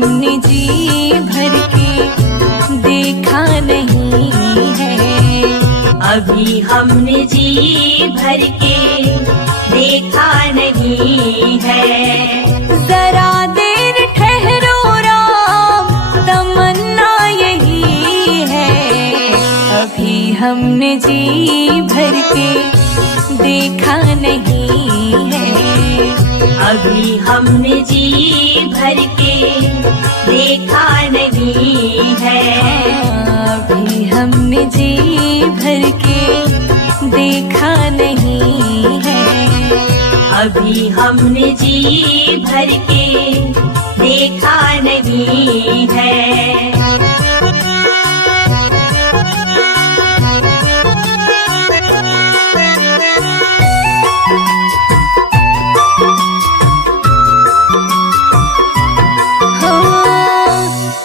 हमने जी भर के देखा नहीं है। अभी हमने जी भर के देखा नहीं है। जरा देर ठहरो राम, तमन्ना यही है। अभी हमने जी भर के देखा नहीं है। अभी हमने जी भर के देखा नहीं है। अभी हमने जी भर के देखा नहीं है। अभी हमने जी भर के देखा नहीं है।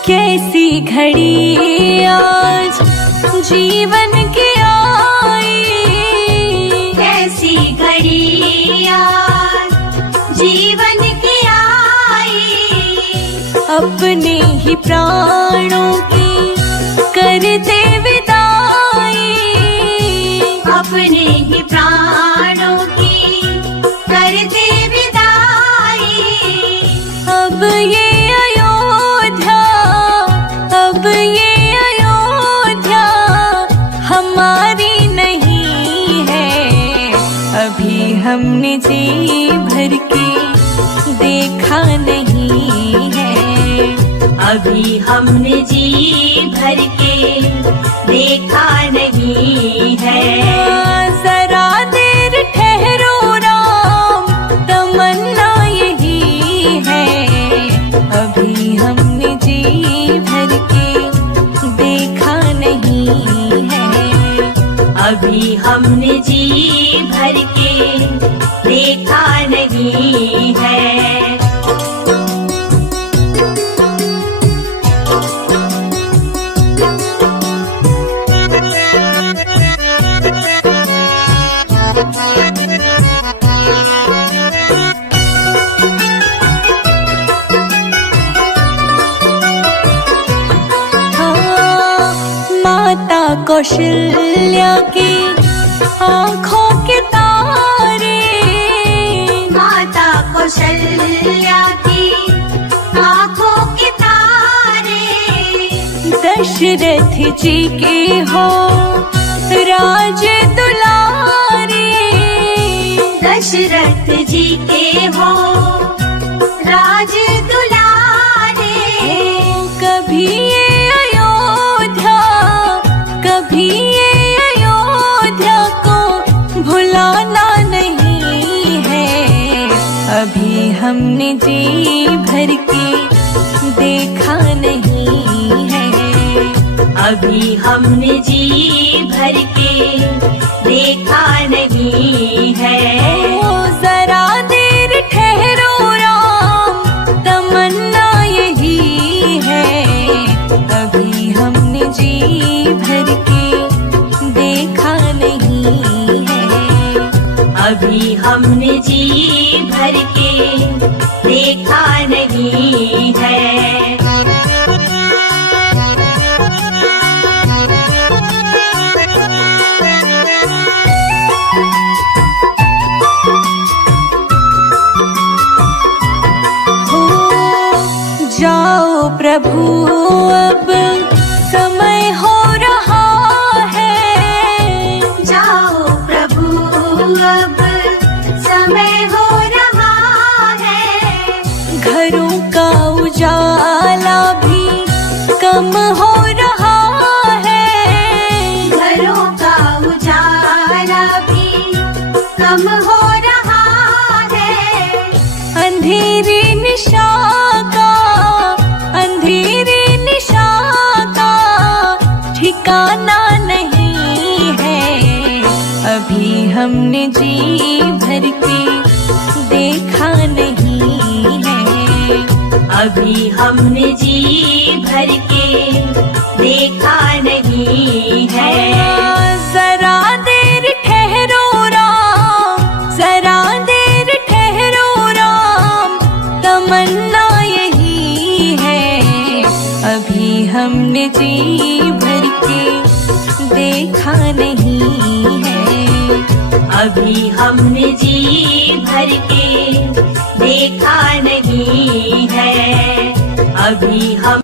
कैसी घड़ी आज जीवन की आई, कैसी घड़ी आज जीवन की आई। अपने ही प्राणों की करते विदाई, अपने ही प्राणों की करते विदाई। अब ये हमारी नहीं है। अभी हमने जी भर के देखा नहीं है। अभी हमने जी भर के देखा नहीं है। जरा देर ठहरो राम, तमन्ना यही है। अभी हमने जी भर के देखा नहीं है। अभी हमने जी भर के देखा नहीं है। माता कौशल्या की आँखों के तारे, माता कौशल्या की आँखों के तारे। दशरथ जी के हो राज दुलारे, दशरथ जी के हो राज दुलारे। कभी ये अयोध्या, कभी ये अयोध्या को भुलाना नहीं है। अभी हमने जी भर के देखा नहीं है। अभी हमने जी भर के देखा नहीं है। जरा देर ठहरो राम, तमन्ना यही है। अभी हमने जी भर के देखा नहीं है। अभी हमने जी भर के देखा नहीं है। जाओ प्रभु अब समय हो रहा है। जाओ प्रभु अब समय हो रहा है। घरों का उजाला भी कम हो रहा है। घरों का उजाला भी कम हो रहा है। अंधेरी निशा का, अंधेरी निशा का ठिकाना नहीं है। अभी हमने जी भर के देखा नहीं है। अभी हमने जी भर के देखा नहीं है। जरा देर ठहरो राम, जरा देर ठहरो राम, तमन्ना यही है। हमने जी भर के देखा नहीं है। अभी हमने जी भर के देखा नहीं है। अभी हम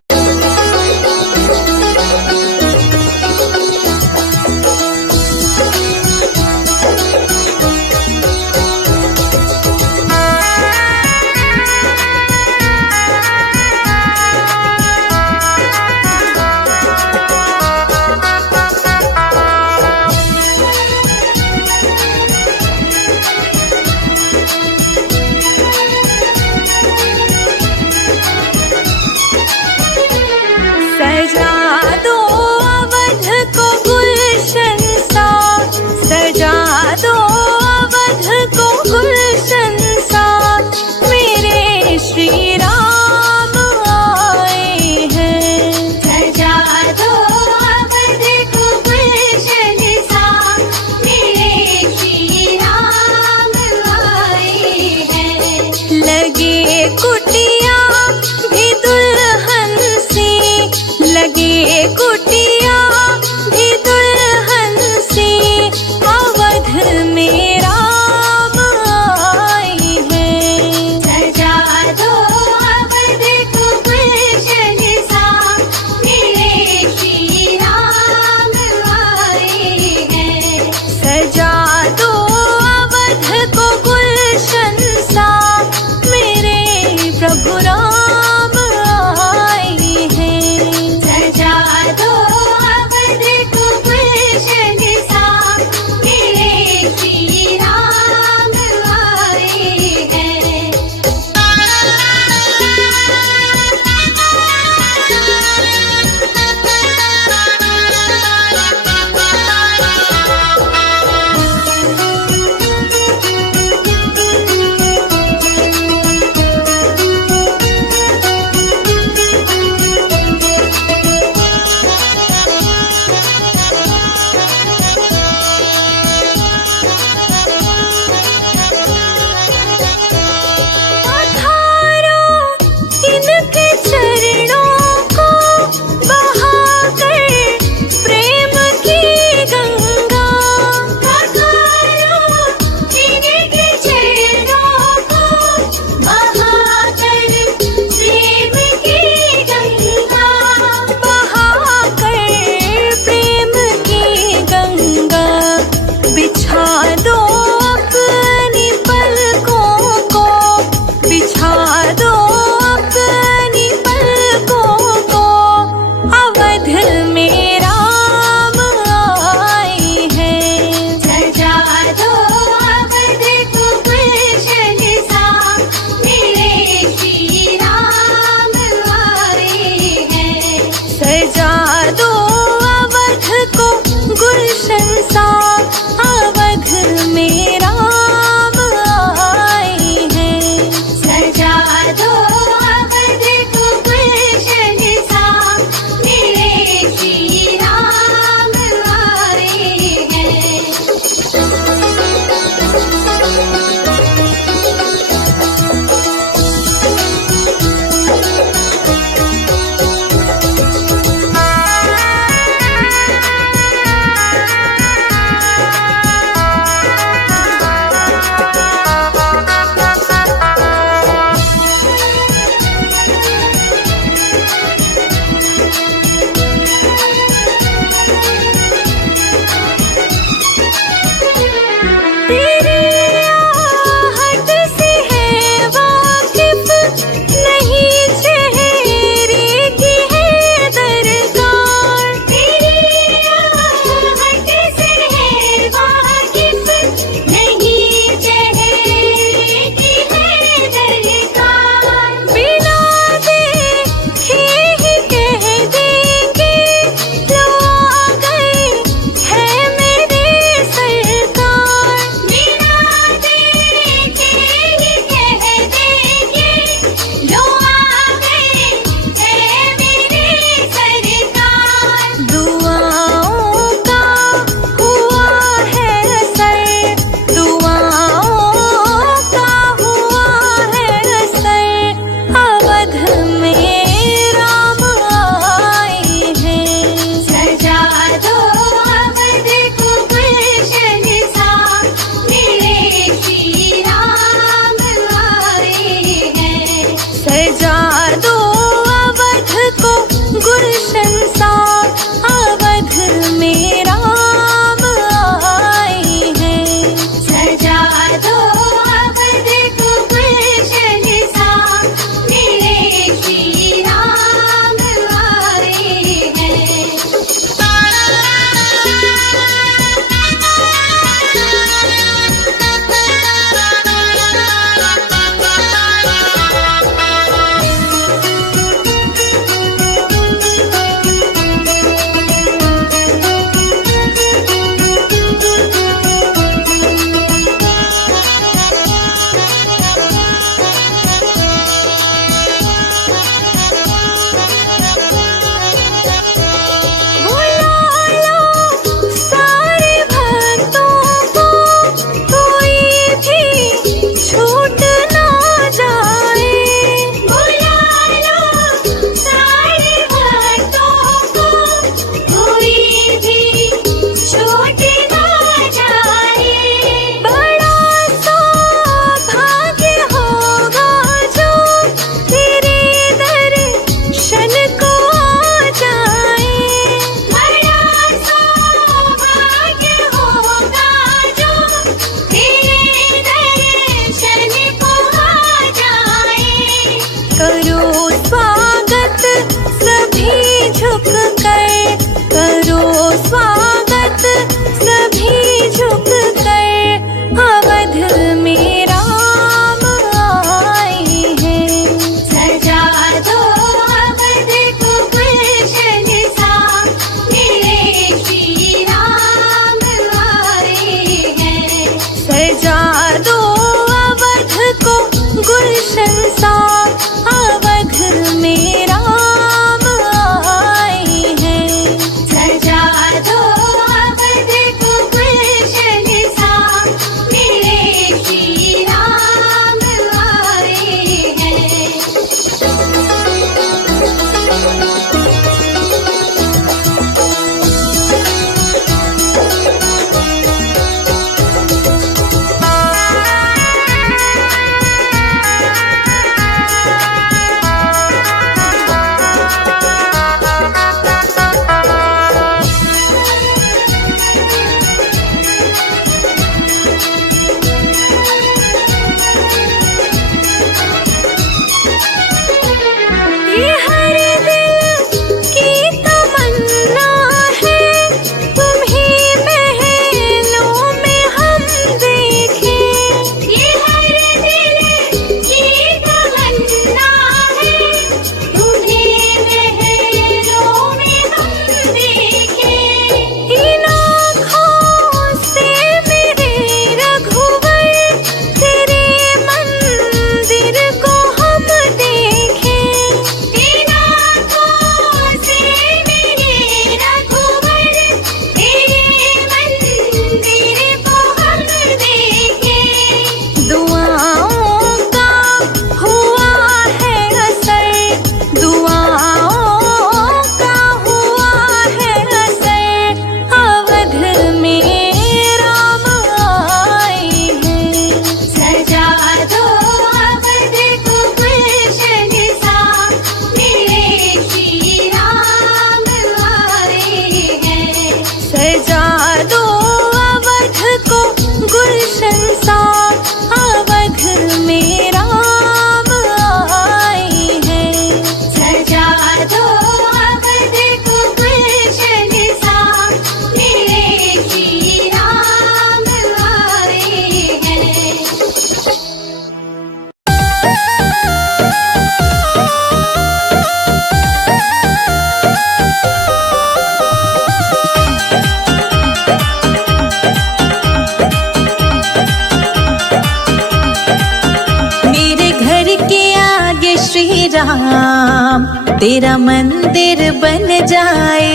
तेरा मंदिर बन जाए।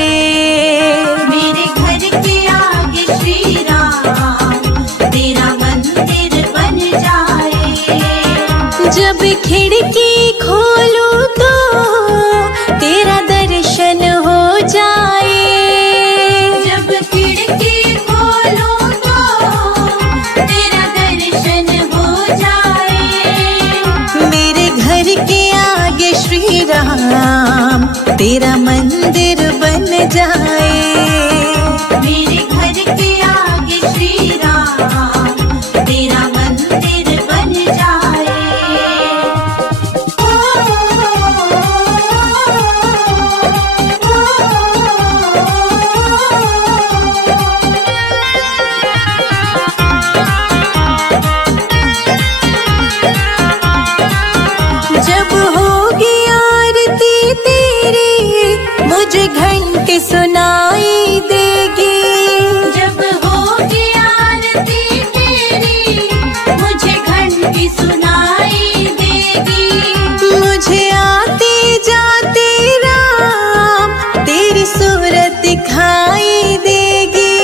मेरे घर के आगे श्री राम तेरा मंदिर बन जाए। जब खिड़की खोलूं तो तेरा दर्शन हो जाए। जब खिड़की खोलूं तो तेरा दर्शन हो जाए। मेरे घर के आगे श्री राम तेरा मंदिर बन जाए। मेरे घर के आगे श्री राम तेरा मंदिर बन जाए। जब होगी आरती तेरी मुझे घंटी सुनाई देगी। जब होगी आरती तेरी मुझे घंटी सुनाई देगी। मुझे आते जाते राम तेरी सूरत दिखाई देगी।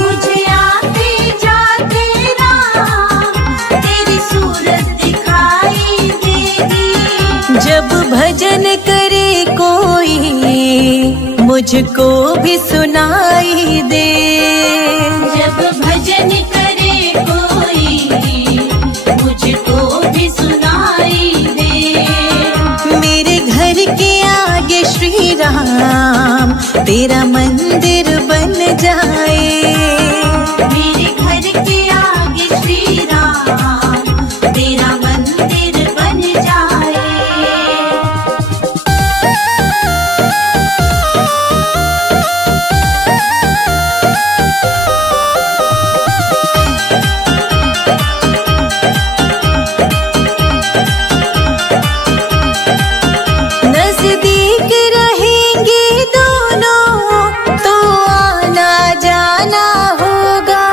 मुझे आते जाते राम तेरी सूरत दिखाई देगी। जब भजन करे कोई मुझको भी सुनाई दे। जब भजन करे कोई मुझको भी सुनाई दे। मेरे घर के आगे श्री राम तेरा मंदिर बन जाए। मेरे घर के आगे श्री राम तेरा मंदिर बन जाए। नजदीक रहेंगे दोनों तो आना जाना होगा।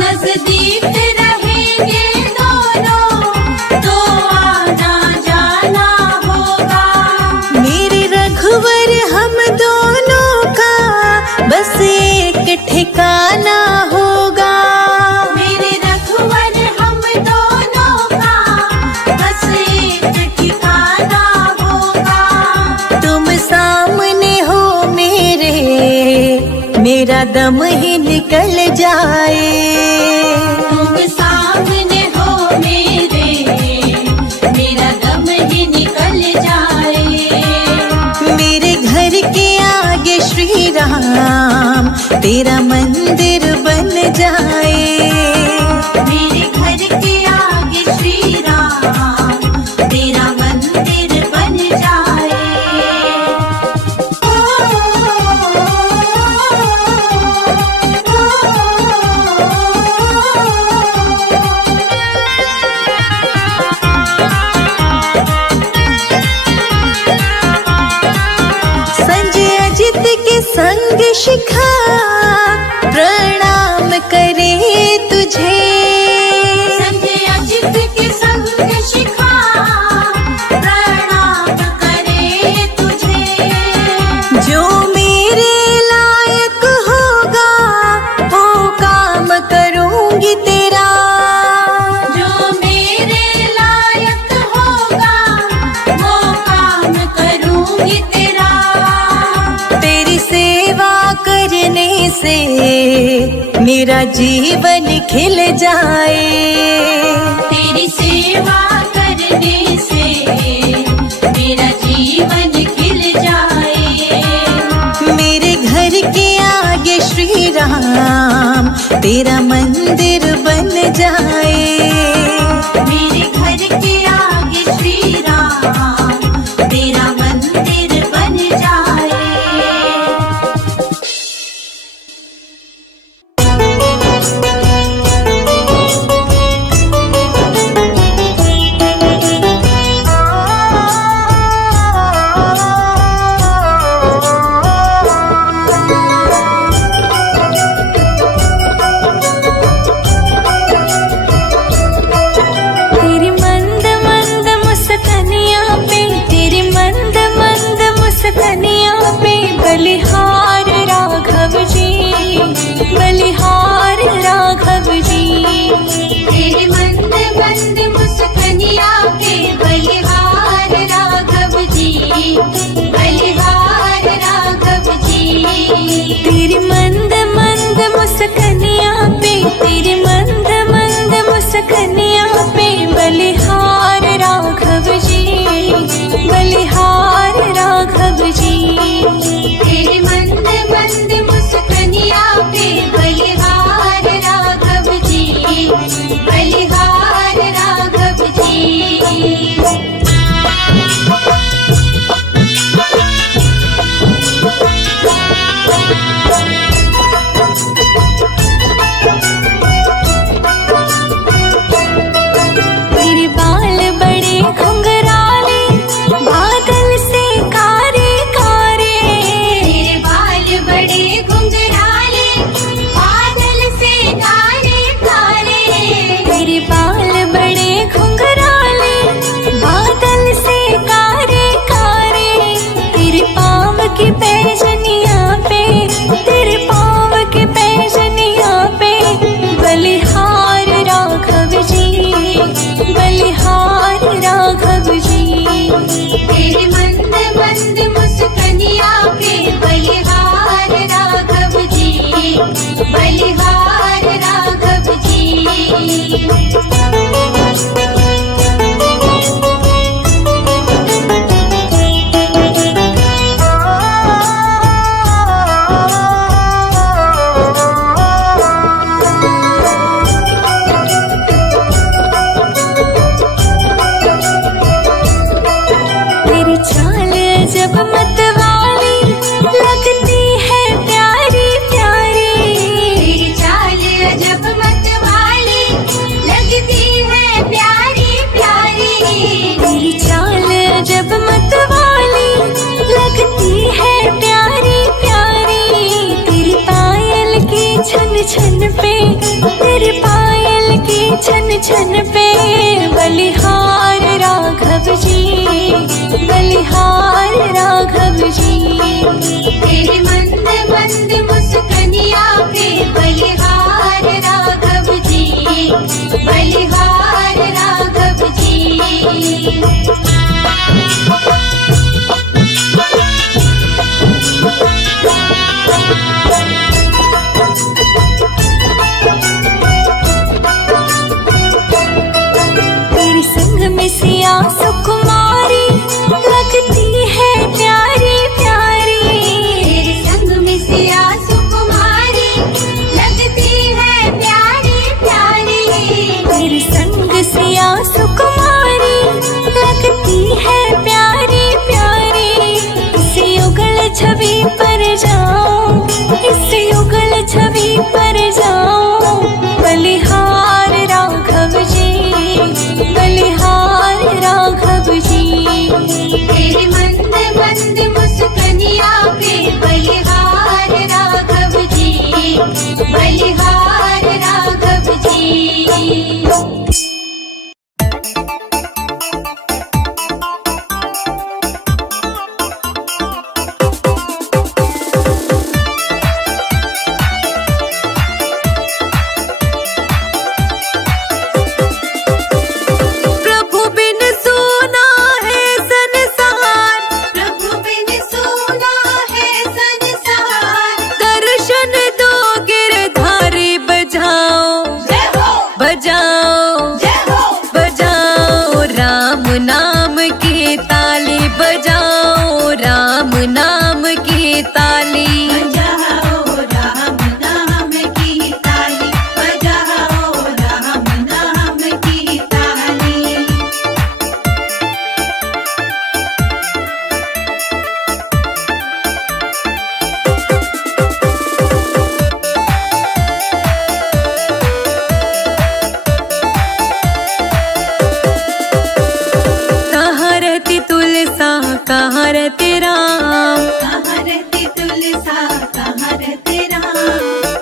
नजदीक रहेंगे दोनों तो आना जाना होगा। मेरे रघुवर हम दोनों का बस एक ठिकाना होगा। मेरे रघुवर हम दोनों का बस एक ठिकाना होगा। तुम सामने हो मेरा दम ही निकल जाए। तुम सामने हो मेरा दम ही निकल जाए। मेरे घर के आगे श्री राम तेरा मंदिर बन जाए। मेरे घर के आगे श्री राम तेरा मंदिर बन जाए। संजय अजित के संग शिखा प्रणाम करे तुझे। संजय अजित के संग शिखा प्रणाम करे तुझे। जो मेरे लायक होगा वो काम करूंगी तेरा। जो मेरे लायक होगा वो काम करूंगी तेरा। तेरी सेवा करने से मेरा जीवन खिल जाए। तेरी सेवा करने से मेरा जीवन खिल जाए। मेरे घर के आगे श्री राम तेरा मंदिर बन जाए। मेरे घर के आगे श्री राम तेरा मंदिर बन जाए। तेरे पायल के छन छन पे बलिहार राघव जी, बलिहार राघव जी। तेरे मंद मंद मुस्कनिया पे बलिहार राघव जी, बलिहार राघव जी। तेरे संग में सिया सुकुमारी लगती है प्यारी प्यारी। तेरे संग में सिया सुकुमारी लगती है प्यारी प्यारी। तेरे संग सिया सुकुमारी लगती है प्यारी प्यारी। इस युगल छवि पर जाऊं, इस युगल छवि पर जाऊं, बलिहार राघव जी, बलिहार राघव जी। तेरे मंद मंद मुस्कनिया पे बलिहार राघव जी, बलिहार राघव जी। प्रभु बिन सोना है संसार, प्रभु बिन सोना है संसार। दर्शन दो गिरधारी बजाओ, जय हो, बजाओ, जय हो, बजाओ राम नाम की ताली, बजाओ राम नाम की ताली। बजाओ राम नाम की ताली, बजाओ राम नाम की ताली। कहाँ रहती तुलसा, कहाँ रहते राम, कहाँ रहती तुलसा, कहाँ रहते राम।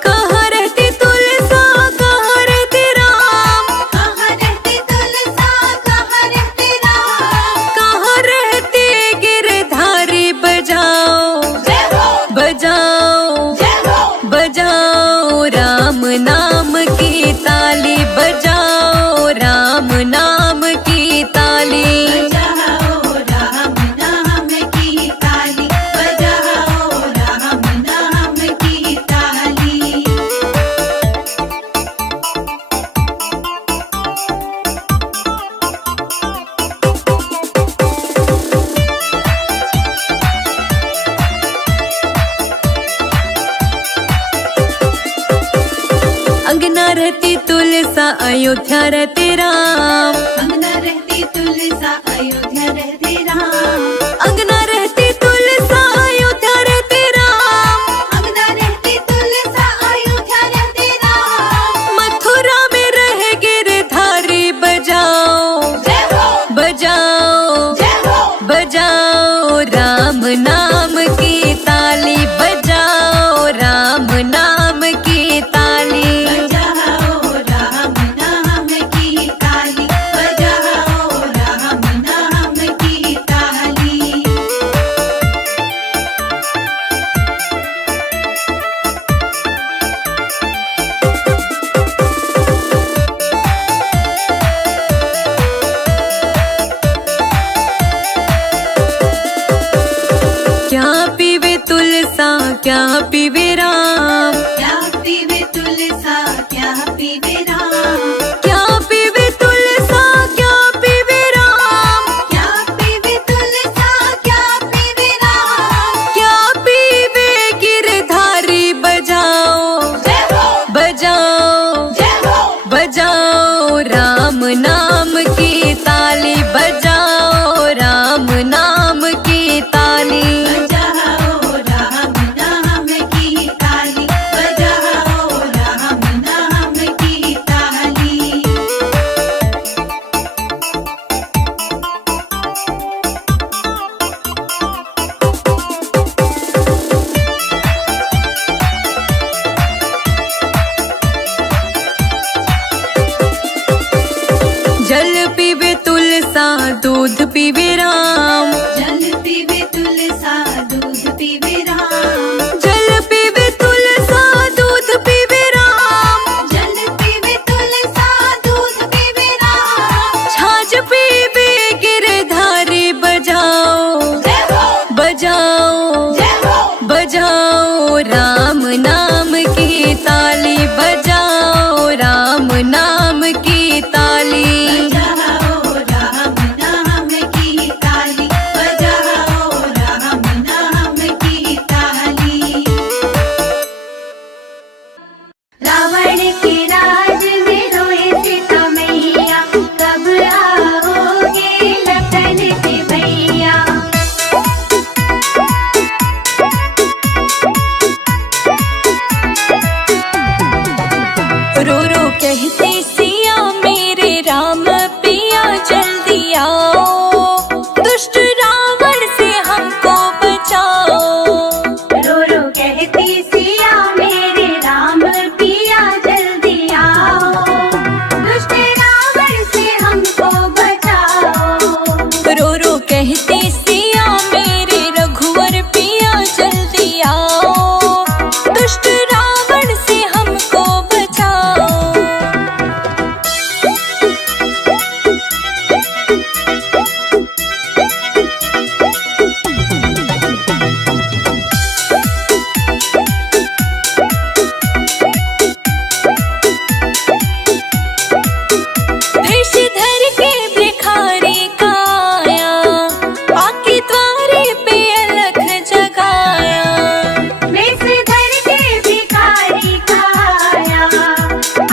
कहाँ रहती तुलसा, कहाँ रहते राम, कहाँ रहती तुलसा, कहाँ रहते राम। कहाँ रहते गिरधारी बजाओ, जय हो, बजाओ, जय हो, बजाओ राम नाम की ताली, बजाओ राम नाम की ताली। बजाओ राम नाम की ताली, बजाओ राम नाम की ताली। अंगना रहती तुलसा, अयोध्या रहते राम, अंगना रहती तुलसा, अयोध्या रहते राम। अंगना रहती तुलसा, अयोध्या रहते राम, अंगना रहती तुलसा, अयोध्या रहते राम। मथुरा में रह गिरधारी बजाओ, जय हो, बजाओ, जय हो, बजाओ राम नाम की ताली, बजाओ राम नाम की ताली। बजाओ राम नाम की ताली, बजाओ राम नाम पीवे राम। जल पीवे तुलसा दूध पीवे राम। जल पीवे तुलसा दूध पीवे राम। जल पीवे तुलसा दूध पीवे राम। छाछ पीवे गिरधारी बजाओ जय हो बजाओ जय हो बजाओ राम नाम की ताली बजाओ राम नाम की ताली। बजाओ राम नाम की ताली। बजाओ राम नाम की ताली। रावण के राज में रोए सीता मैया, कब आओगे लखन के भैया। रो रो कहते सिया मेरे राम पिया जल्दी आओ, दुष्ट रावण से हमको बचाओ। रो रो कहती सिया मेरे राम पिया जल्दी आओ, दुष्ट रावण से हमको बचाओ। रो रो कहते सिया मेरे रघुवर पिया जल्दी आओ, दुष्ट रावण से हमको बचाओ। देश धर के भिखारी का आया, आके द्वारे पे अलख जगाया। वेश धर के भिखारी का आया,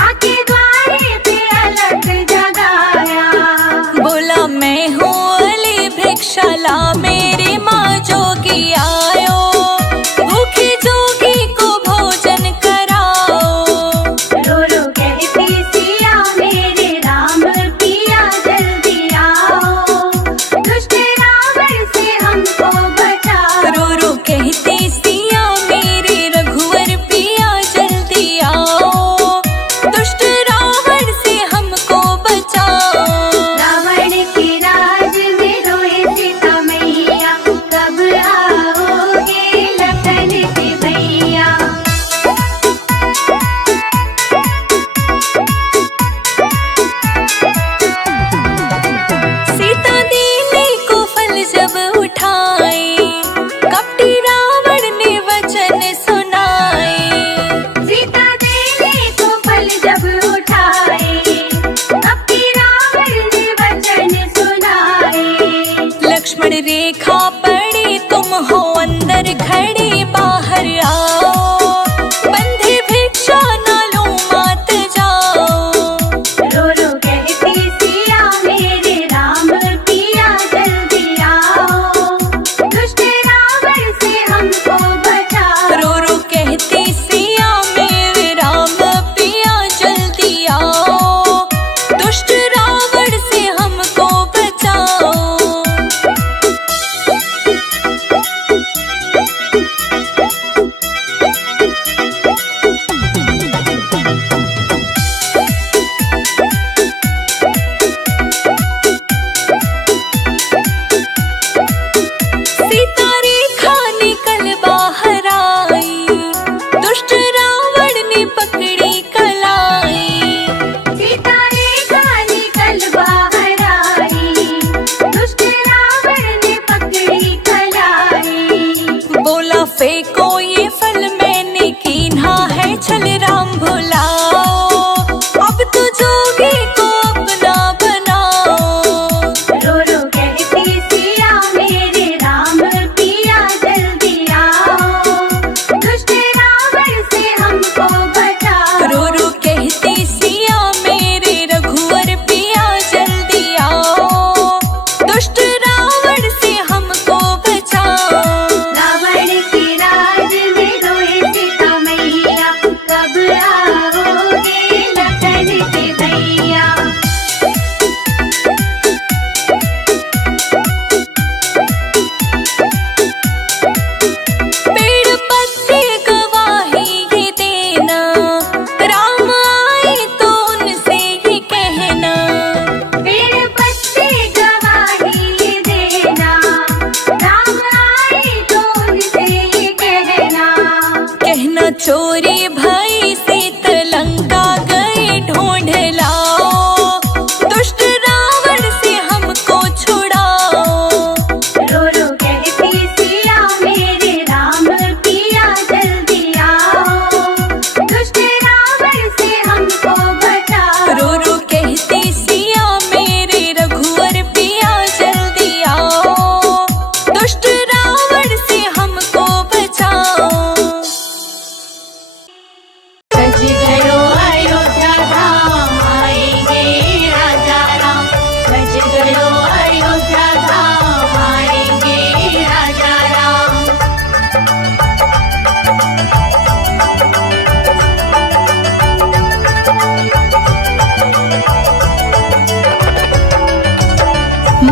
आके द्वारे पे अलख जगाया। बोला मैं हूँ अली भिक्षाला मेरी माँ जोगी आयो, भूखे जोगी को भोजन कराओ। रो रो कहती सिया मेरे राम पिया जल्दी आओ, दुष्ट रावण से हमको बचाओ। रो रो कहते सिया मेरे रघुवर पिया जल्दी आओ, दुष्ट रावण से हमको बचाओ। रावण के राज में रोए सीता मैया, कब आओगे लखन के भैया। सीता देने को फल जब उठाए, कपटी रावण ने वचन सुनाए। सीता देने को फल जब उठाए, कपटी रावण ने वचन सुनाए। लक्ष्मण रेखा पड़े तुम हो अंदर खड़े बाहर आओ, बंधे भिक्षा न लो मात जाओ। रो रो कहती सिया मेरे राम पिया जल्दी आओ, दुष्ट रावण से हमको बचाओ। रो रो कहते सिया मेरे राम पिया जल्दी आओ, दुष्ट रावण से हमको बचाओ।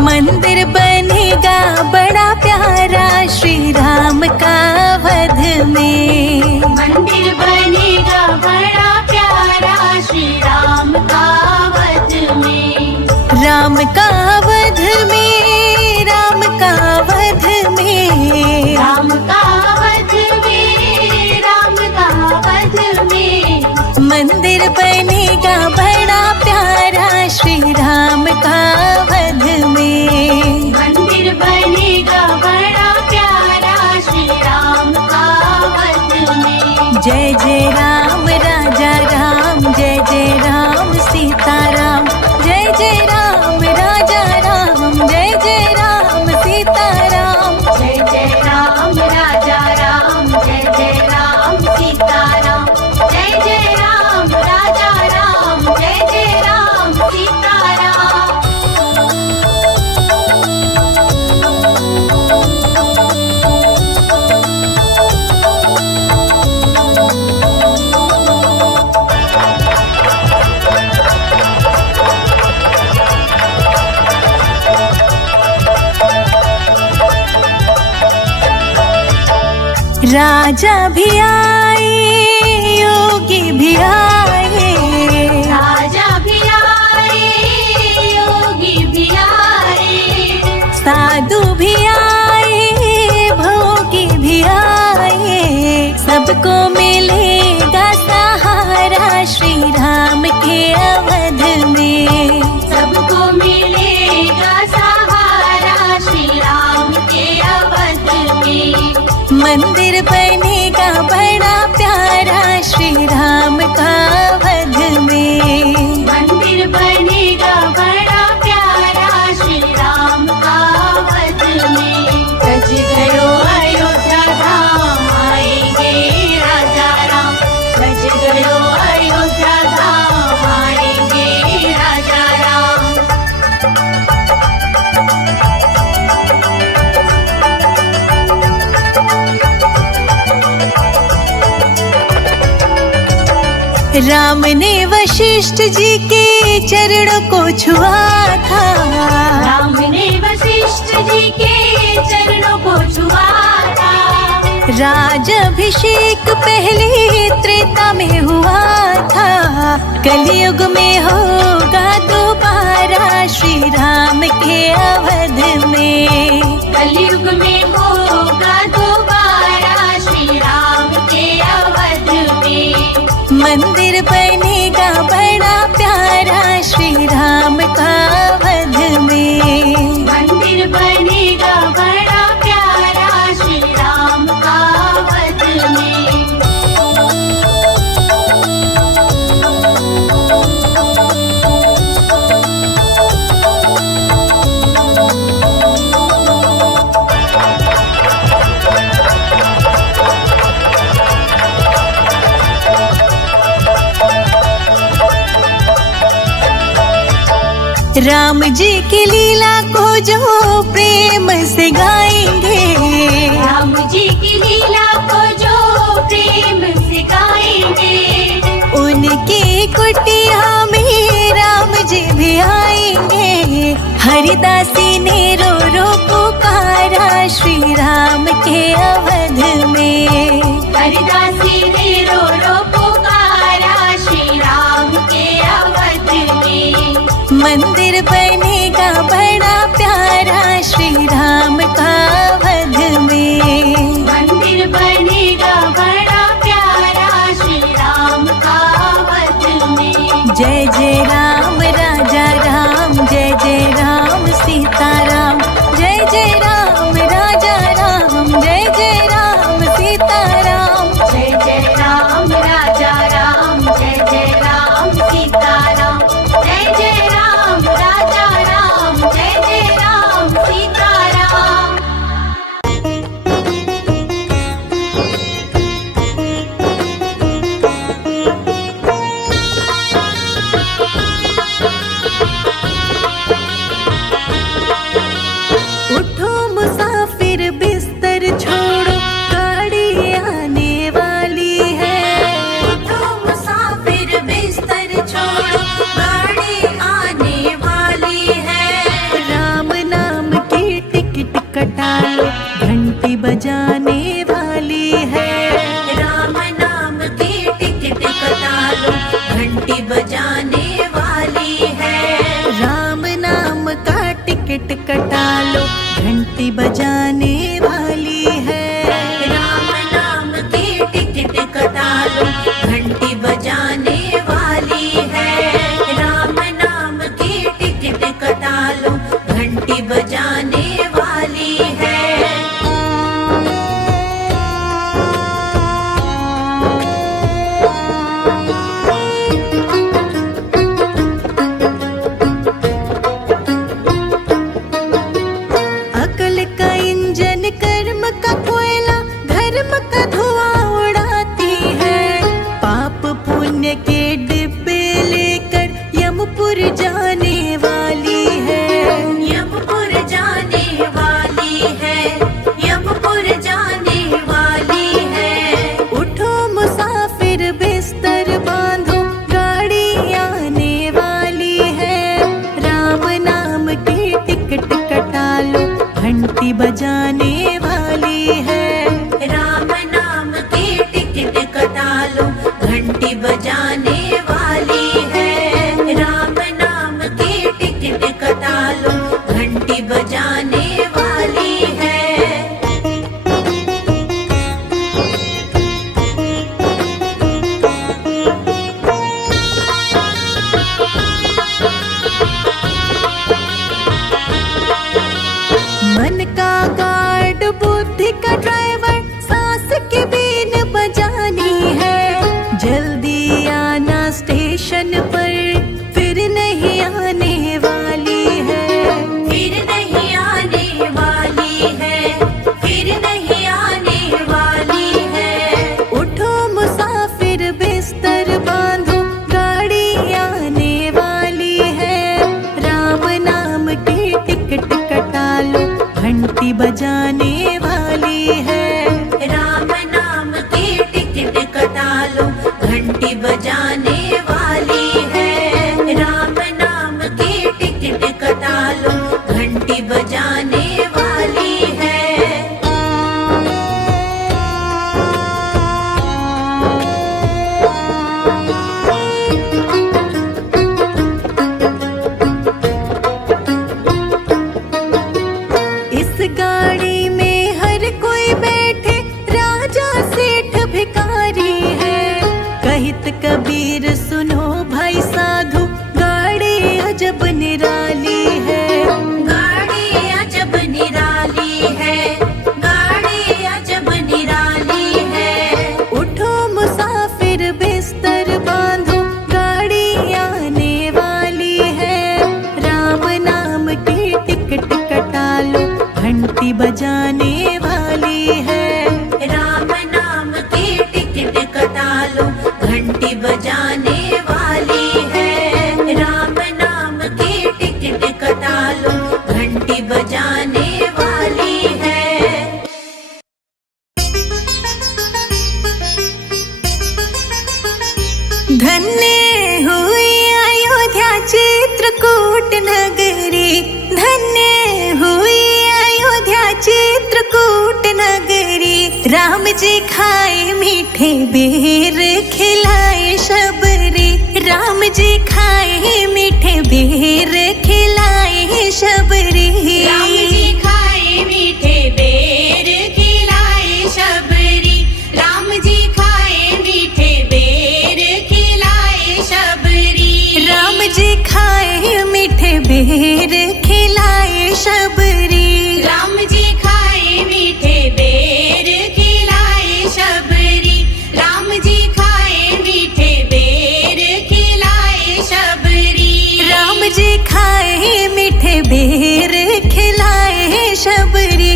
मंदिर बनेगा बड़ा प्यारा श्री राम का वध में। मंदिर बनेगा बड़ा प्यारा श्री राम का वध में। राम का वध में, राम का वध में, राम का वध में, राम का वध में। मंदिर बनेगा बड़ा प्यारा श्री राम का वध में। मंदिर बनेगा बड़ा प्यारा श्री राम का वध में। जय जय राम राजा राम, जय जय राम सीताराम, जय जय राम राजा राम, जय जय राम सीताराम। जय जय राम राजा राम, जय जय राम सीताराम, जय जय राम राजा राम, जय जय राम सीताराम। राजा भी आए, योगी भी आए, राजा भी आए, योगी भी आए, साधु भी आए, भोगी भी आए। सबको मिलेगा सहारा श्री राम के अवध में। सबको मिलेगा सहारा श्री राम के अवध में। मंदिर बनेगा बड़ा प्यारा श्री राम का वध में। मंदिर बनेगा बड़ा प्यारा श्री राम का वध में। सज गयो अयोध्या धाम, आएंगे राजा राम। सज गयो अयोध्या धाम, आएंगे राजा राम। राम ने वशिष्ठ जी के चरणों को छुआ था। राम ने वशिष्ठ जी के चरणों को छुआ था। राजाभिषेक पहले त्रेता में हुआ था। कलयुग में होगा दोबारा श्री राम के अवध में। कलयुग में होगा दोबारा श्री राम के अवध में। मंदिर बनेगा बड़ा प्यारा श्री राम का वध में। मंदिर बनेगा बड़ा प्यारा श्री राम का वध में। राम जी की लीला को जो प्रेम से गाएंगे। राम जी की लीला को जो प्रेम से गाएंगे। उनकी कुटिया में राम जी भी आएंगे। हरिदासी ने रो रो पुकारा श्री राम के अवध में। हरिदासी ने रो रो पुकारा श्री राम के अवध में। मंदिर बनेगा बड़ा प्यारा श्री राम का वध में। मंदिर बनेगा बड़ा प्यारा श्री राम का वध में। जय जय राम राजा राम, जय जय राम सीताराम, जय जय राम राजा राम, जय जय राम सीताराम। जय जय राम राजा राम, जय जय राम सीताराम, जय जय राम राजा घंटी बजाने वाली है। राम नाम की टिकट कटा लो, घंटी बजाने वाली है। राम नाम की टिकट कटा लो, घंटी बजाने वाली है। अकल का इंजन, कर्म का कोयला, धर्म का धुआं उड़ाती है। पाप पुण्य के डिब्बे लेकर यमपुर जाने वाली है। यमपुर जाने वाली है, यमपुर जाने वाली है। उठो मुसाफिर बिस्तर बांधो, गाड़ी आने वाली है। राम नाम की टिकट कटा लो, घंटी बजाने वाली है। राम नाम की टिकट कटा लो, घंटी बजाने वाली है। राम नाम की टिकट कटा लो, घंटी बजाने वाली है। मन का गार्ड, बुद्धि का ड्राइवर, सांस की बीन बजानी है। जल्दी आना स्टेशन पर, फिर नहीं आने वाली है। फिर नहीं आने वाली है, फिर नहीं आने वाली है। उठो मुसाफिर बिस्तर बांधो, गाड़ी आने वाली है। राम नाम की टिकट कटा लो, घंटी बजाने वाली है। राम नाम की टिकट कटा लो, घंटी बजाने वाली है। राम नाम की टिकट कटा लो, घंटी बजाने वाली है। इस गाड़ी में हर कोई बैठे, राजा सेठ भिखारी है। कहित कबीर सुनो भाई साधु, गाड़ी अजब निराली है। गाड़ी अजब निराली है, गाड़ी अजब निराली है। उठो मुसाफिर बिस्तर बांधो, गाड़ी आने वाली है। राम नाम की टिकट कटा लो, घंटी बजाने वाली है। राम नाम की टिकट कटा लो, घंटी बजाने वाली है। राम नाम की टिकट कटा लो, घंटी बजाने वाली है। धन्य हुई अयोध्या चित्रकूट नगरी, धन्य हुई अयोध्या चित्रकूट नगरी। राम जी खाए मीठे बेर, खिलाए शबरी। राम जी खाए मीठे बेर, खिलाए शबरी। राम जी खाए मीठे बेर, खिलाए शबरी। राम जी खाए मीठे बेर, खिलाए शबरी। राम जी खाए मीठे बेर, खिलाए शबरी। राम जी खाए मीठे बेर, खिलाए शबरी। राम जी खाए मीठे बेर, खिलाए शबरी। राम जी खाए मीठे बेर, खिलाए शबरी।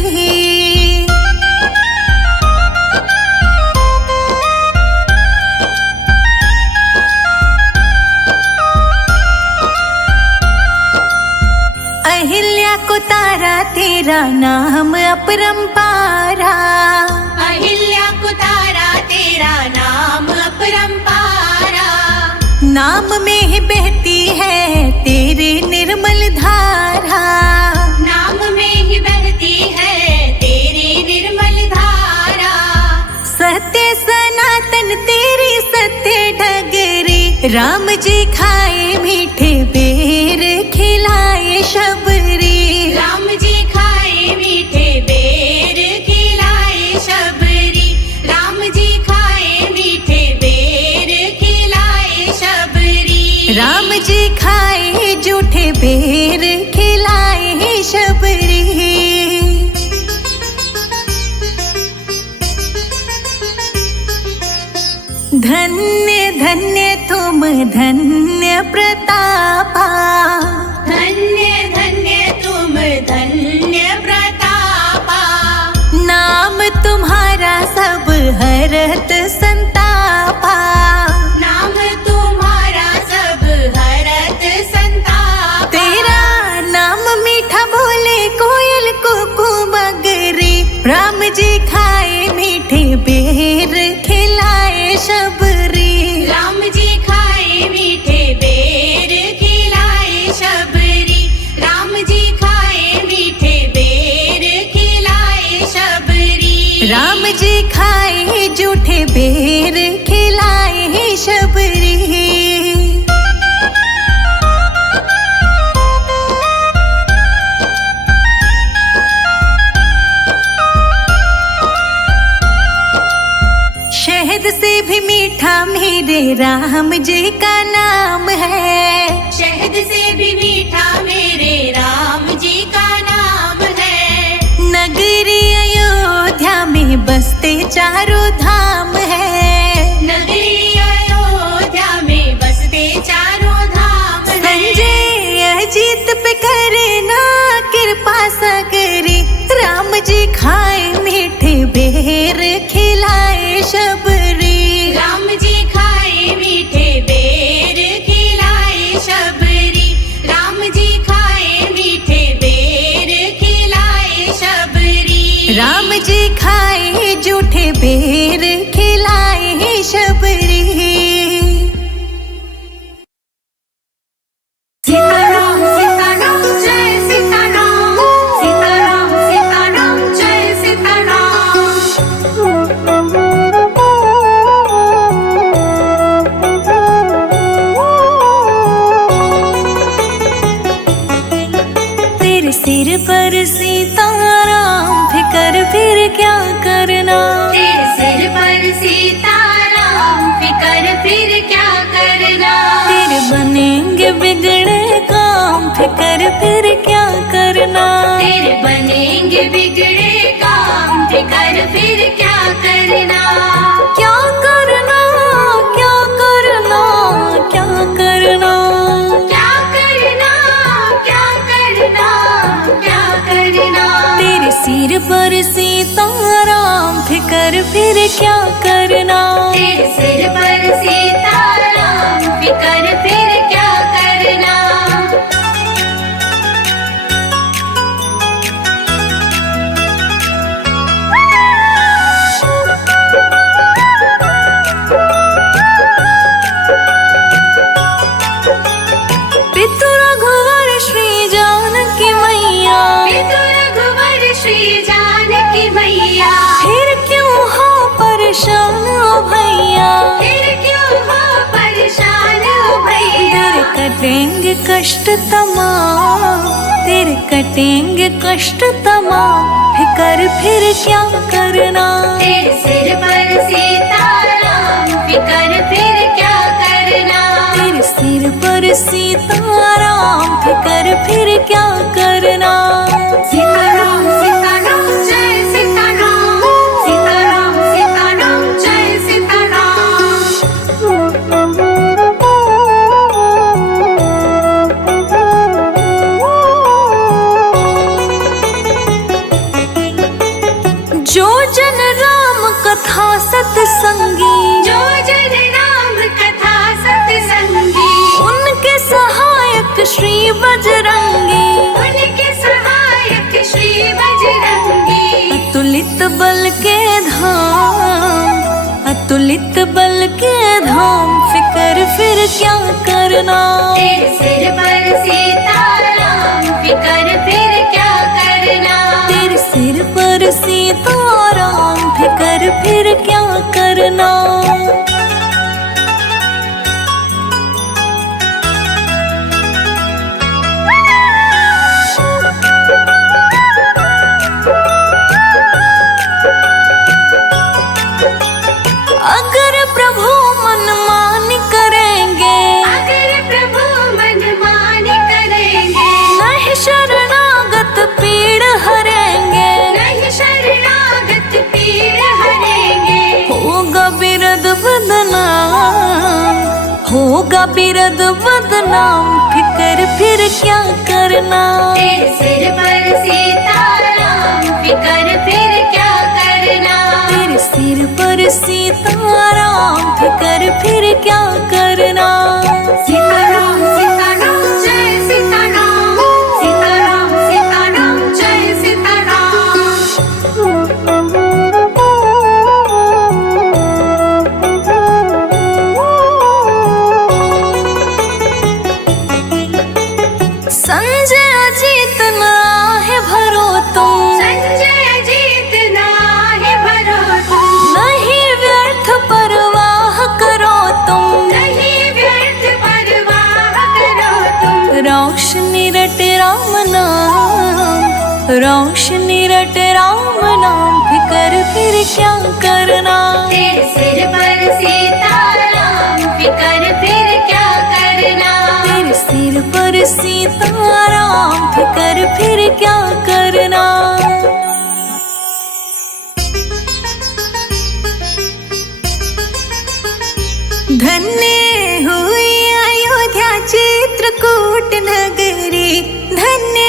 अहिल्या को तारा, तेरा नाम अपरंपारा। अहिल्या को तारा, तेरा नाम अपरंपारा। नाम में ही बहती है तेरी निर्मल धारा। नाम में ही बहती है तेरी निर्मल धारा। सत्य सनातन तेरी सत्य डगरी। राम जी खाए मीठे बेर, खिलाए शबरी। राम जी खाए मीठे बेर खिलाए शबरी। धन्य धन्य तुम धन्य प्रतापा, धन्य धन्य तुम धन्य प्रतापा। नाम तुम्हारा सब हरत संतापा, नाम तुम्हारा सब हरत संतापा। तेरा नाम मीठा बोले कोयल कुकू मगरी। राम जी खाए मीठे बेर खिलाए शबरी। राम जी खाए मीठे बेर खिलाए शबरी। राम जी खाए मीठे बेर खिलाए शबरी। राम जी खाए जूठे बेर खिलाए शबरी। शहद से भी मीठा मेरे राम जी का नाम है। शहद से भी मीठा मेरे राम जी का नाम है। नगरी अयोध्या में बसते चारों धाम है। नगरी अयोध्या में बसते चारों धाम है। संजय अजीत पे करे ना कृपा सगरी। राम जी खाए मीठे बेर खिलाए शबरी। राम जी खाए मीठे बेर खिलाए शबरी। राम जी खाए मीठे बेर खिलाए शबरी। राम जी खाए जूठे बेर खिलाए शबरी। सीताराम सीताराम जय सीताराम। सीताराम सीताराम जय सीताराम। तेरे सिर पर सीताराम फिकर फिर क्या करना। तेरे सिर पर सीताराम फिकर फिर क्या करना। तेरे बनेंगे बिगड़े काम फिकर फिर क्या करना। तेरे बनेंगे बिगड़े काम फिकर फिर क्या करना। क्या करना क्या करना क्या करना। क्या करना क्या करना क्या करना। तेरे सिर पर सीताराम फिकर फिर क्या करना। तेरे सिर पर सीताराम फिकर फिर क्या करना। पितु रघुवर श्री जानकी मैया। पितु रघुवर श्री जानकी मैया। फिर क्यों हो परेशान ओ भैया। फिर क्यों हो परेशान हो भैया। तेरे कटेंगे कष्ट तमाम। तेरे कटेंगे कष्ट तमाम फिकर फिर क्या करना। तेरे सिर पर सीताराम फिकर फिर क्या करना। तेरे सिर पर सीताराम फिकर फिर क्या करना। सीताराम सीताराम जय सीताराम। सीताराम सीताराम जय सीताराम। जो जन राम कथा सत्संगी। जो जन राम कथा सत्संगी। उनके सहायक श्री बजरंगी। उनके सहायक श्री बजरंगी। अतुलित बल के धाम। अतुलित बल के धाम फिकर फिर क्या करना। तेरे सिर पर सीताराम फिकर फिर क्या करना। तेरे सिर पर सीताराम फिकर फिर क्या करना। अगर प्रभु मनमानी करेंगे। अगर प्रभु मनमानी करेंगे। होगा बिरद बदनाम, फिकर फिर क्या करना। तेरे सिर पर सीताराम, फिकर फिर क्या करना। तेरे सिर पर सीताराम, फिकर फिर क्या करना। सीताराम सीताराम जय सीताराम, सीताराम सीताराम जय सीताराम। संजय जीतना है भरो तुम, संजय जीतना है भरो तुम, नहीं व्यर्थ परवाह करो तुम। नहीं व्यर्थ परवाह करो तुम। रोशनी रट राम नाम, रोशनी रट राम नाम, फिकर फिर क्या करना। तेरे सिर पर सीताराम, फिकर फिर क्या करना। तेरे सिर पर सीताराम, फिकर फिर क्या करना। धन्य हुई अयोध्या चित्रकूट नगरी, धन्य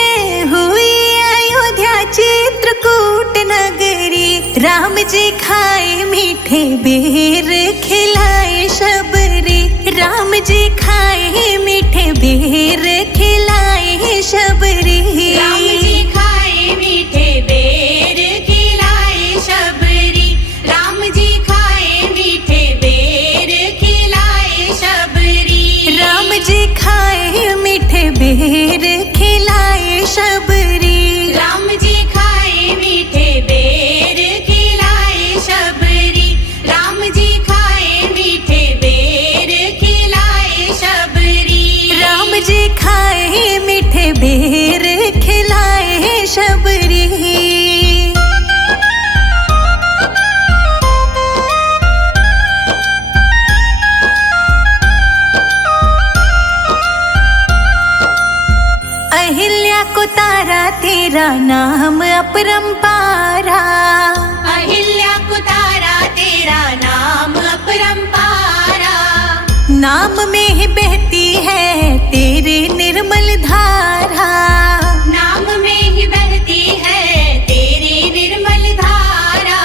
हुई अयोध्या चित्रकूट नगरी। राम जी खाए मीठे बेर, खिलाए शबरी। राम जी खाए मीठे बेर, खिलाए शबरी। राम जी खाए मीठे बेर, खिलाए शबरी। राम जी खाए मीठे बेर, खिलाए शबरी। राम जी खाए मीठे बेर, खिलाए शबरी। राम जी खाए मीठे बेर, खिलाए शबरी। राम जी खाए मीठे बेर, खिलाए शबरी। राम जी खाए मीठे बेर, खिलाए शबरी। अहिल्या को तारा तेरा नाम अपरंपारा। अहिल्या को तारा तेरा नाम अपरंपारा। नाम में ही बहती है तेरे निर्मल धारा। नाम में ही बहती है तेरी निर्मल धारा।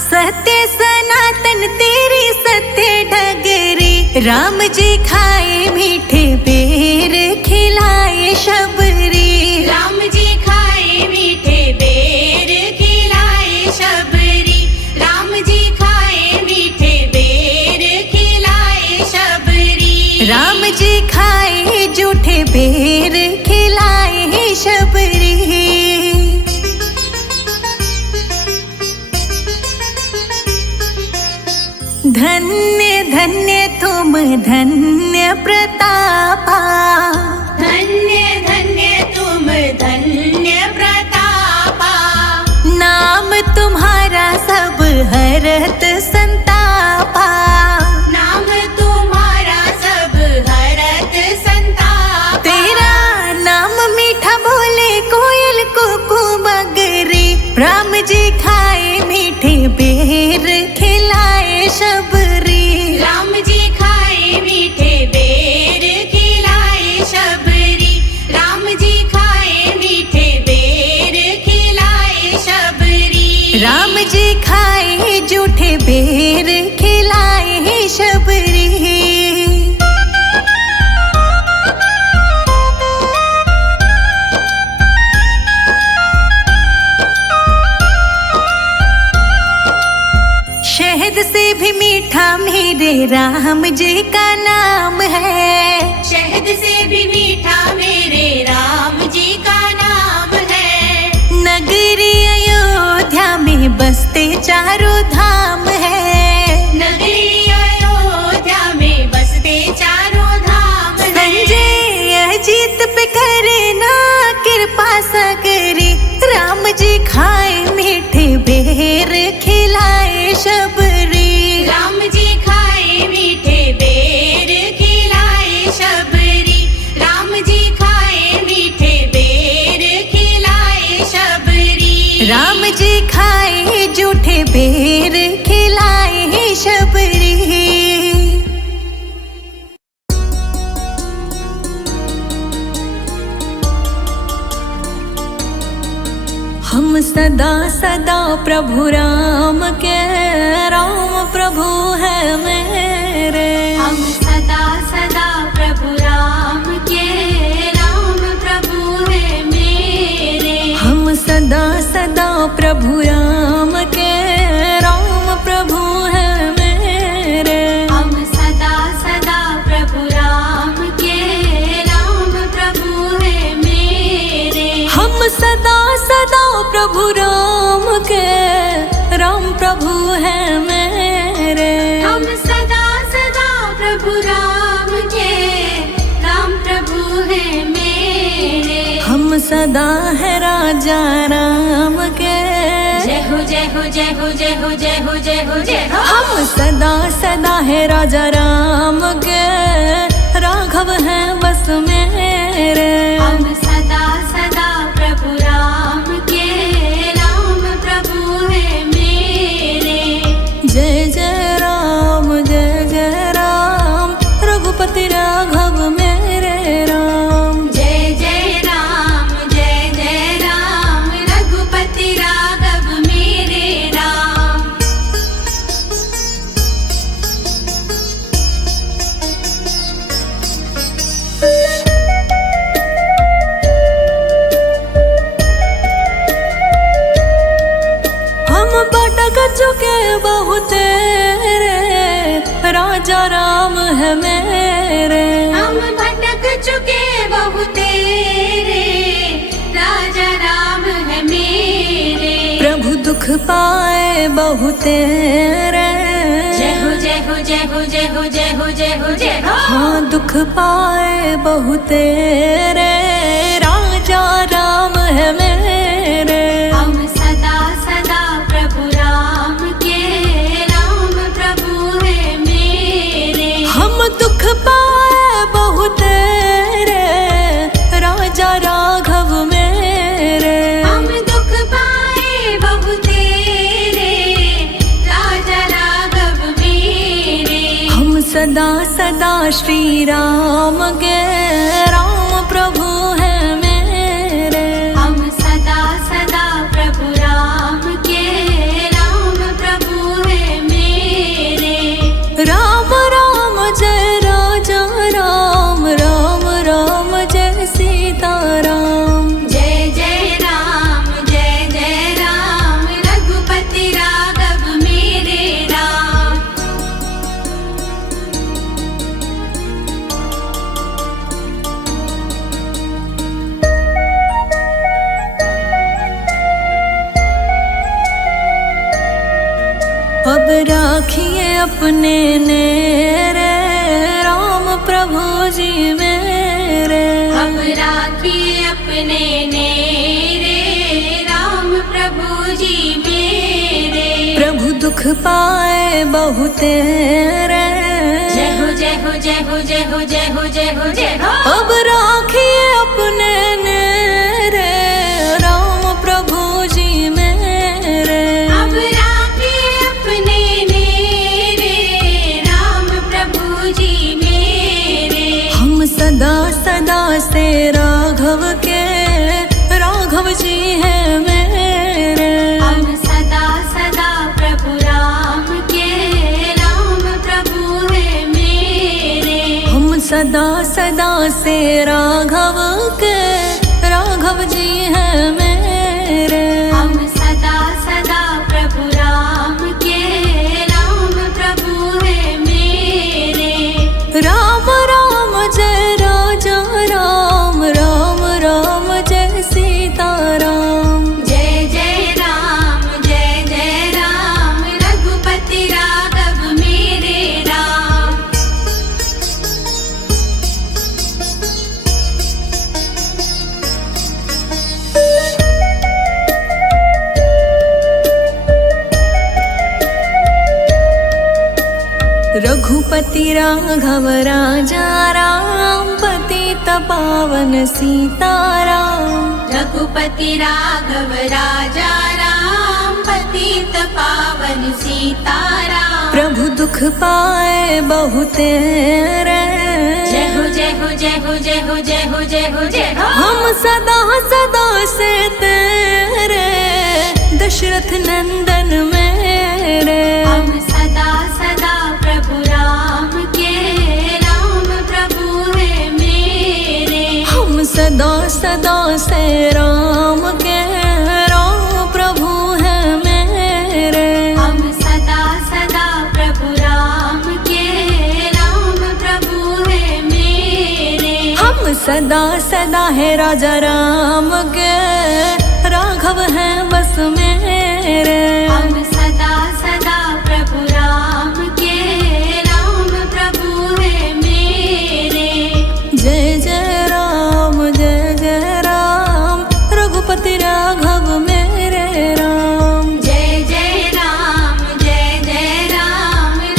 सत्य सनातन तेरी सत्य डगरी। राम जी खाए मीठे बेर, खिलाए शबरी। राम जी खाए मीठे बेर, खिलाए शबरी। राम जी खाए मीठे बेर, खिलाए शबरी। राम जी खाए जूठे बेर, खिलाए शबरी। धन्य धन्य तुम धन्य प्रतापा। धन्य धन्य तुम धन्य प्रतापा। नाम तुम्हारा सब हरत संतापा। नाम तुम्हारा सब हरत संतापा। तेरा नाम मीठा बोले कोयल कुकू मगरी। राम जी खाए मीठे बेर, खिलाए शबरी। राम जी खाए मीठे बेर, खिलाए शबरी। राम जी खाए मीठे बेर, खिलाए शबरी। राम जी खाए जूठे बेर, खिलाए शबरी। शहद से भी मीठा मेरे राम जी का नाम है। शहद से भी मीठा मेरे राम जी का नाम है। नगरी अयोध्या में बसते चारों धाम है। नगरी अयोध्या में बसते चारों धाम है। संजय अजीत पे करे ना कृपा सगरी। राम जी खाए मीठे बेर, खिलाए शबरी। राम जी खाए मीठे बेर, खिलाए शबरी। राम जी खाए मीठे बेर, खिलाए शबरी। राम जी खाए जूठे बेर, खिलाए शबरी। हम सदा सदा प्रभु राम के, राम प्रभु है मेरे। हम सदा सदा प्रभु राम के, राम प्रभु है मेरे। हम सदा सदा प्रभु राम के, राम प्रभु है मेरे। हम सदा सदा प्रभु राम के, राम प्रभु है मेरे। हम सदा सदा प्रभु राम के, राम प्रभु है मेरे। हम सदा सदा प्रभु राम के, राम प्रभु है मेरे। हम सदा है राजा राम के, जय हो जय हो जय हो जय हो जय हो जय हो जय हो। हम सदा सदा है राजा राम के, राघव है बस मेरे। हम सदा सदा प्रभु राम के, राम प्रभु है मेरे। जय जय राम रघुपति राघव मेरे राम। जय जय राम रघुपति राघव मेरे राम। हम भटक चुके बहुत रे, राजा राम है मेरे। हम भटक चुके बहुत रे, राजा राम है मेरे। प्रभु दुख पाए बहुत रे, जय हो जय हो जय हो जय हो जय हो जय हो जय हो। हाँ दुख पाए बहुत रे, राजा राम है मेरे। हम सदा सदा प्रभु राम के, राम प्रभु है मेरे। हम दुख पाए बहुत रे, राजा राघव मेरे। हम दुख पाए बहुत रे, राजा राघव मेरे। हम सदा सदा श्री राम के, राम प्रभु है मेरे। हम सदा सदा प्रभु राम के, राम प्रभु है मेरे। राम राम जय राजा राम, राम राम जय सीता राम। जय जय राम रघुपति राघव मेरे राम। अब राखिए अपने नेरे, राम प्रभु जी मेरे। अब राखिए अपने नेरे, राम प्रभु जी मेरे। प्रभु दुख पाए बहुत रे, जय हो जय हो जय हो जय हो जय हो जय हो जय हो। अब राखिए अपने नेरे, राम प्रभु जी मेरे। अब राखिए अपने नेरे, राम प्रभु जी मेरे। हम सदा सदा से राघव के, राघव जी है मेरे। हम सदा सदा प्रभु राम के, राम प्रभु है मेरे। हम सदा सदा से राघव के, राघव जी है मेरे। हम सदा सदा प्रभु राम के, राम प्रभु है मेरे। राम राम जय राजा राम, राम राम जय सीता राम। जय जय राम रघुपति राघव मेरे राम। रघुपति राघव राजा राम, पतित पावन सीताराम। रघुपति राघव राजा राम, पतित पावन सीताराम। प्रभु दुख पाए बहुत रे, जय हो जय हो जय हो जय हो जय हो जय हो जय हो। हम सदा सदा से तेरे, दशरथ नंदन मेरे। हम सदा सदा प्रभु राम के, राम प्रभु है मेरे। हम सदा सदा से राम के, राम प्रभु है मेरे। हम सदा सदा प्रभु राम के, राम प्रभु है मेरे। हम सदा सदा है राजा राम के, राघव है बस मेरे। हम सदा सदा प्रभु राम के, राम प्रभु है मेरे। जय जय राम रघुपति राघव मेरे राम। जय जय राम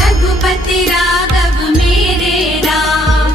रघुपति राघव मेरे राम।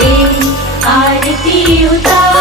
आरती उतार